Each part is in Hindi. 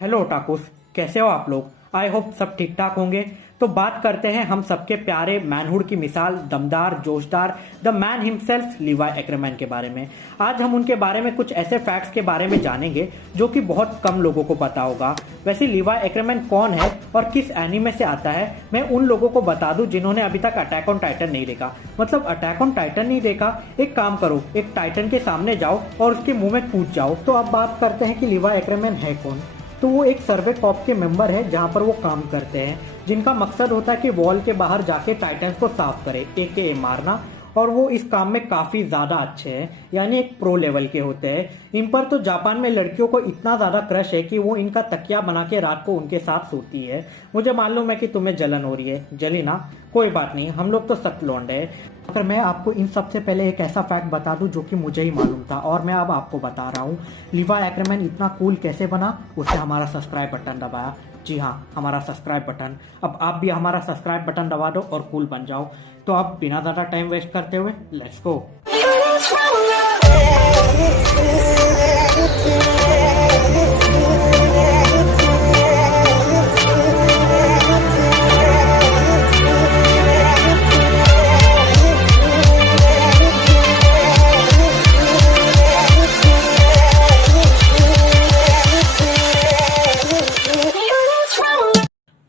हेलो टाकुस, कैसे हो आप लोग। आई होप सब ठीक ठाक होंगे। तो बात करते हैं हम सबके प्यारे मैनहुड की मिसाल, दमदार, जोशदार, द मैन हिमसेल्फ लीवाई एक्रेमैन के बारे में। आज हम उनके बारे में कुछ ऐसे फैक्ट्स के बारे में जानेंगे जो कि बहुत कम लोगों को पता होगा। वैसे लीवाई एक्रेमैन कौन है और किस एनीमे से आता है, मैं उन लोगों को बता दूं जिन्होंने अभी तक अटैक ऑन टाइटन नहीं देखा। मतलब अटैक ऑन टाइटन नहीं देखा, एक काम करो, एक टाइटन के सामने जाओ और उसके मुंह में कूद जाओ। तो अब बात करते हैं कि लीवाई एक्रेमैन है कौन। तो वो एक सर्वे कॉप के मेंबर है जहाँ पर वो काम करते हैं, जिनका मकसद होता है कि वॉल के बाहर जाके टाइटन्स को साफ करे, एके मारना। और वो इस काम में काफ़ी ज़्यादा अच्छे हैं, यानी एक प्रो लेवल के होते हैं। इन पर तो जापान में लड़कियों को इतना ज़्यादा क्रश है कि वो इनका तकिया बना के रात को उनके साथ सोती है। मुझे मालूम है कि तुम्हें जलन हो रही है, जली ना, कोई बात नहीं, हम लोग तो सख्त लौंडे हैं। अगर मैं आपको इन सबसे पहले एक ऐसा फैक्ट बता दूं जो कि मुझे ही मालूम था और मैं अब आपको बता रहा हूँ, लीवाई एक्रेमैन इतना कूल कैसे बना, उसने हमारा सब्सक्राइब बटन दबाया। जी हाँ, हमारा सब्सक्राइब बटन। अब आप भी हमारा सब्सक्राइब बटन दबा दो और कूल बन जाओ। तो अब बिना ज़्यादा टाइम वेस्ट करते हुए लेट्स गो।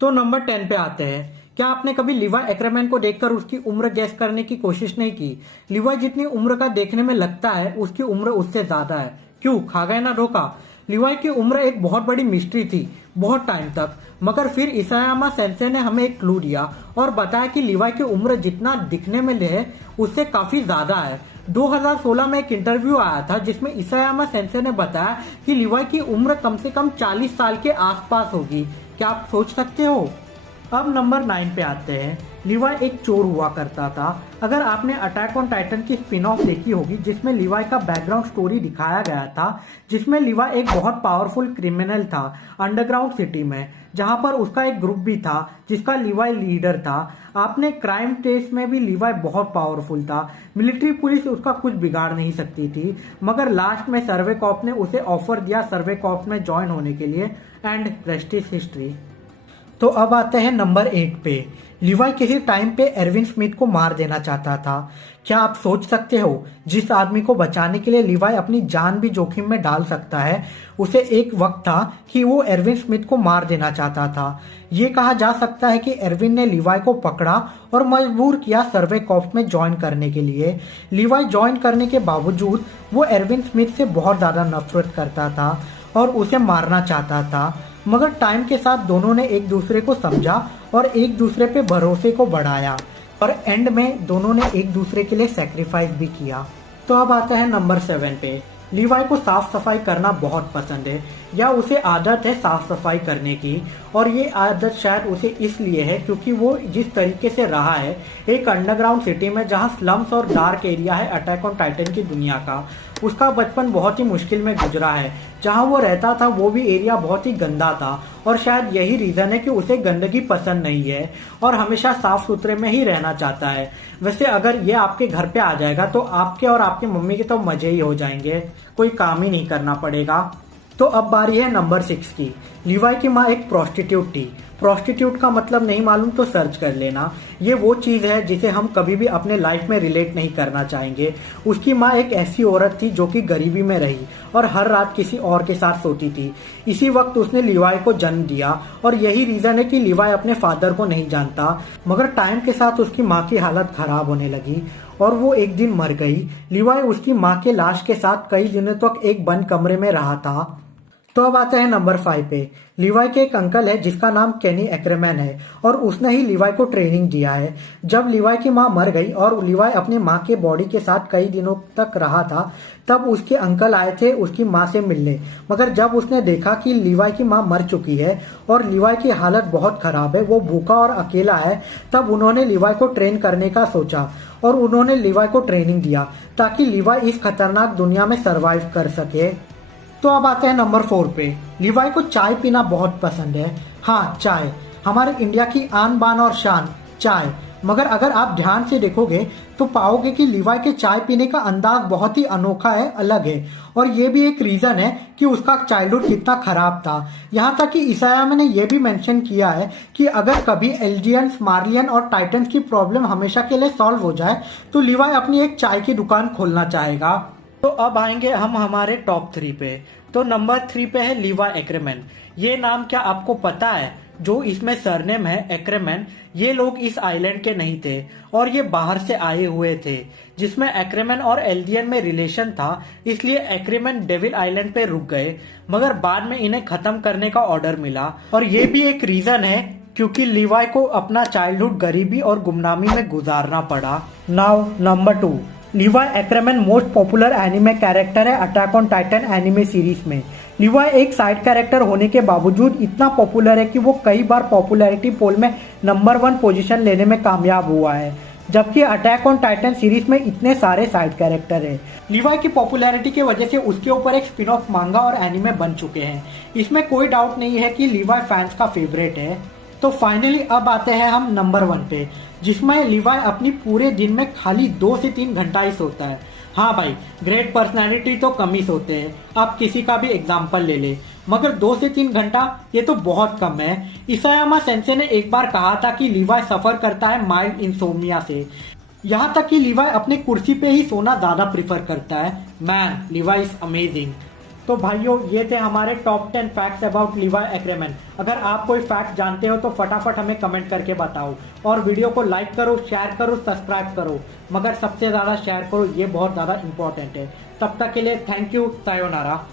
तो नंबर 10 पे आते हैं। क्या आपने कभी लीवाई एक्रेमैन को देखकर उसकी उम्र गैस करने की कोशिश नहीं की। लीवाई जितनी उम्र का देखने में लगता है, उसकी उम्र उससे ज्यादा है। क्यों, खा गए ना धोखा। लीवाई की उम्र एक बहुत बड़ी मिस्ट्री थी बहुत टाइम तक, मगर फिर इसायामा सेंसे ने हमें एक क्लू दिया और बताया कि लीवाई की उम्र जितना दिखने में है उससे काफी ज्यादा है। 2016 में एक इंटरव्यू आया था जिसमें इसायामा सेंसे ने बताया कि लीवाई की उम्र कम से कम 40 साल के आसपास होगी। क्या आप सोच सकते हो। अब नंबर 9 पे आते हैं। लीवाई एक चोर हुआ करता था। अगर आपने अटैक ऑन टाइटन की स्पिन ऑफ देखी होगी जिसमें लीवाई का बैकग्राउंड स्टोरी दिखाया गया था, जिसमें लीवाई एक बहुत पावरफुल क्रिमिनल था अंडरग्राउंड सिटी में, जहां पर उसका एक ग्रुप भी था जिसका लीवाई लीडर था। आपने क्राइम टेस्ट में भी लीवाई बहुत पावरफुल था, मिलिट्री पुलिस उसका कुछ बिगाड़ नहीं सकती थी, मगर लास्ट में सर्वे कॉप ने उसे ऑफर दिया सर्वे कॉप में ज्वाइन होने के लिए, एंड रेस्ट इज हिस्ट्री। तो अब आते हैं नंबर 8 पे। लीवाई किसी टाइम पे एरविन स्मिथ को मार देना चाहता था। क्या आप सोच सकते हो, जिस आदमी को बचाने के लिए लीवाई अपनी जान भी जोखिम में डाल सकता है, उसे एक वक्त था कि वो एरविन स्मिथ को मार देना चाहता था। ये कहा जा सकता है कि एरविन ने लीवाई को पकड़ा और मजबूर किया सर्वे कॉर्प्स में ज्वाइन करने के लिए। लीवाई ज्वाइन करने के बावजूद वो एरविन स्मिथ से बहुत ज़्यादा नफरत करता था और उसे मारना चाहता था, मगर टाइम के साथ दोनों ने एक दूसरे को समझा और एक दूसरे पे भरोसे को बढ़ाया और एंड में दोनों ने एक दूसरे के लिए सेक्रीफाइस भी किया। तो अब आता है नंबर 7 पे। लीवाई को साफ सफाई करना बहुत पसंद है, या उसे आदत है साफ सफाई करने की, और ये आदत शायद उसे इसलिए है क्योंकि वो जिस तरीके से रहा है एक अंडरग्राउंड सिटी में जहाँ स्लम्स और डार्क एरिया है अटैक ऑन टाइटन की दुनिया का, उसका बचपन बहुत ही मुश्किल में गुजरा है। जहाँ वो रहता था वो भी एरिया बहुत ही गंदा था और शायद यही रीज़न है कि उसे गंदगी पसंद नहीं है और हमेशा साफ सुथरे में ही रहना चाहता है। वैसे अगर ये आपके घर पे आ जाएगा तो आपके और आपकी मम्मी के तो मजे ही हो जाएंगे, कोई काम ही नहीं करना पड़ेगा। तो अब बारी है नंबर 6 की। लीवाई की माँ एक प्रोस्टिट्यूट थी। प्रोस्टिट्यूट का मतलब नहीं मालूम तो सर्च कर लेना। ये वो चीज़ है जिसे हम कभी भी अपने लाइफ में रिलेट नहीं करना चाहेंगे। उसकी माँ एक ऐसी औरत थी जो कि गरीबी में रही और हर रात किसी और के साथ सोती थी। इसी वक्त उसने लीवाई को जन्म दिया और यही रीज़न है कि लीवाई अपने फादर को नहीं जानता, मगर टाइम के साथ उसकी माँ की हालत खराब होने लगी और वो एक दिन मर गई। लीवाई उसकी माँ के लाश के साथ कई दिनों तक एक बंद कमरे में रहा था। तो अब आता है नंबर 5 पे। लीवाई के एक अंकल है जिसका नाम केनी एक्रेमैन है और उसने ही लीवाई को ट्रेनिंग दिया है। जब लीवाई की माँ मर गई और लीवाई अपनी माँ के बॉडी के साथ कई दिनों तक रहा था, तब उसके अंकल आए थे उसकी माँ से मिलने, मगर जब उसने देखा कि लीवाई की माँ मर चुकी है और लीवाई की हालत बहुत खराब है, वो भूखा और अकेला है, तब उन्होंने लीवाई को ट्रेन करने का सोचा और उन्होंने लीवाई को ट्रेनिंग दिया ताकि लीवाई इस खतरनाक दुनिया में सर्वाइव कर सके। तो अब आते हैं नंबर 4 पे। लीवाई को चाय पीना बहुत पसंद है। हाँ, चाय, हमारे इंडिया की आन बान और शान चाय। मगर अगर आप ध्यान से देखोगे तो पाओगे कि लिवाई के चाय पीने का अंदाज बहुत ही अनोखा है, अलग है। और ये भी एक रीजन है कि उसका चाइल्डहुड कितना खराब था। यहाँ तक कि इसायामा ने यह भी मेंशन किया है कि अगर कभी एल्जियंस, मार्लियन और टाइटन्स की प्रॉब्लम हमेशा के लिए सॉल्व हो जाए तो लिवाई अपनी एक चाय की दुकान खोलना चाहेगा। तो अब आएंगे हम हमारे टॉप 3 पे। तो नंबर 3 पे है लिवाई एक्रेमैन। ये नाम क्या आपको पता है? जो इसमें सरनेम है एक्रेमैन, ये लोग इस आइलैंड के नहीं थे और ये बाहर से आए हुए थे, जिसमें एक्रेमैन और एल्दियन में रिलेशन था। इसलिए एक्रेमैन डेविल आइलैंड पे रुक गए, मगर बाद में इन्हें खत्म करने का ऑर्डर मिला। और ये भी एक रीजन है क्योंकि लिवाई को अपना चाइल्डहुड गरीबी और गुमनामी में गुजारना पड़ा। Now number 2, Levi Ackerman most popular anime character है Attack on Titan anime series में। लिवाई एक साइड कैरेक्टर होने के बावजूद इतना पॉपुलर है कि वो कई बार पॉपुलैरिटी पोल में नंबर 1 पोजीशन लेने में कामयाब हुआ है, जबकि अटैक ऑन टाइटन सीरीज में इतने सारे साइड कैरेक्टर हैं। लिवाई की पॉपुलैरिटी की वजह से उसके ऊपर एक स्पिन ऑफ मांगा और एनिमे बन चुके हैं। इसमें कोई डाउट नहीं है कि लिवाई फैंस का फेवरेट है। तो फाइनली अब आते हैं हम नंबर 1 पे, जिसमें लिवाई अपनी पूरे दिन में खाली 2 से 3 घंटा ही सोता है। हाँ भाई, ग्रेट पर्सनालिटी तो कम ही सोते हैं, आप किसी का भी एग्जाम्पल ले ले, मगर 2 से 3 घंटा ये तो बहुत कम है। इसायामा सेंसे ने एक बार कहा था कि लिवाई सफर करता है माइल्ड इंसोम्निया से। यहाँ तक कि लिवाई अपने कुर्सी पे ही सोना ज्यादा प्रिफर करता है। Man, Levi is amazing. तो भाइयों, ये थे हमारे टॉप 10 फैक्ट्स अबाउट लिवाई एक्रेमैन। अगर आप कोई फैक्ट जानते हो तो फटाफट हमें कमेंट करके बताओ, और वीडियो को लाइक करो, शेयर करो, सब्सक्राइब करो, मगर सबसे ज़्यादा शेयर करो, ये बहुत ज़्यादा इंपॉर्टेंट है। तब तक के लिए थैंक यू, सायोनारा।